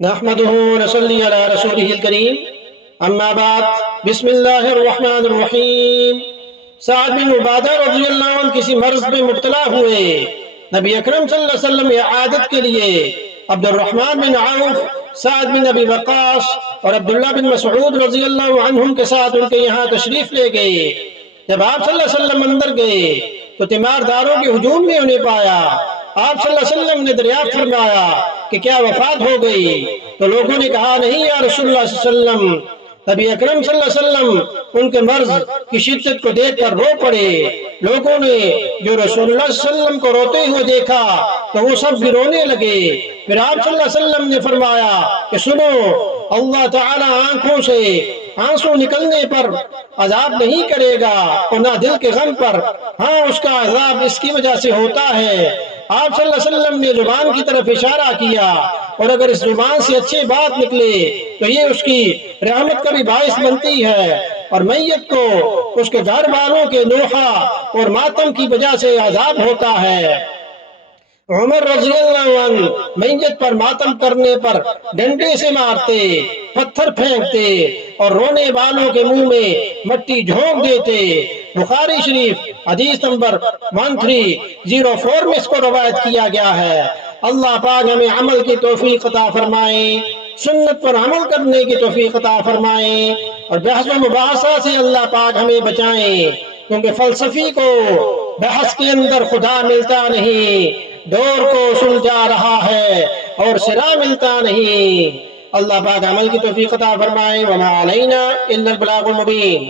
نحمده ونصلي على رسوله الكريم اما بعد بسم اللہ الرحمن الرحیم۔ سعد بن عبادہ رضی اللہ عنہ کسی مرض میں مبتلا ہوئے، نبی اکرم صلی اللہ علیہ وسلم اعادت کے لیے عبد الرحمن بن عوف، سعد بن ابی وقاص اور عبداللہ بن مسعود رضی اللہ عنہم کے ساتھ ان کے یہاں تشریف لے گئے۔ جب آپ صلی اللہ علیہ وسلم اندر گئے تو تیمارداروں کے ہجوم میں انہیں پایا۔ آپ صلی اللہ علیہ وسلم نے دریافت فرمایا کہ کیا وفات ہو گئی؟ تو لوگوں نے کہا نہیں یا رسول اللہ صلی اللہ علیہ وسلم۔ نبی اکرم صلی اللہ علیہ وسلم ان کے مرض کی شدت کو دیکھ کر رو پڑے۔ لوگوں نے جو رسول اللہ صلی اللہ علیہ وسلم کو روتے ہوئے دیکھا تو وہ سب بھی رونے لگے۔ پھر آپ صلی اللہ علیہ وسلم نے فرمایا کہ سنو، اللہ تعالی آنکھوں سے آنسو نکلنے پر عذاب نہیں کرے گا اور نہ دل کے غم پر، ہاں اس کا عذاب اس کی وجہ سے ہوتا ہے۔ آپ صلی اللہ علیہ وسلم نے زبان کی طرف اشارہ کیا، اور اگر اس زبان سے اچھی بات نکلے تو یہ اس کی رحمت کا بھی باعث بنتی ہے، اور میت کو اس کے گھر والوں کے نوحہ اور ماتم کی وجہ سے عذاب ہوتا ہے۔ عمر رضی اللہ عنہ میت پر ماتم کرنے پر ڈنڈے سے مارتے، پتھر پھینکتے اور رونے والوں کے منہ میں مٹی جھونک دیتے۔ بخاری شریف حدیث نمبر 1304 میں اس کو روایت کیا گیا ہے۔ اللہ پاک ہمیں عمل کی توفیق عطا فرمائے، سنت پر عمل کرنے کی توفیق عطا فرمائے، اور بحث و مباحثہ سے اللہ پاک ہمیں بچائیں، کیونکہ فلسفی کو بحث کے اندر خدا ملتا نہیں، ڈور کو سلجھا رہا ہے اور سرا ملتا نہیں۔ اللہ پاک عمل کی توفیق عطا فرمائے۔ وما علینا الا البلاغ المبین۔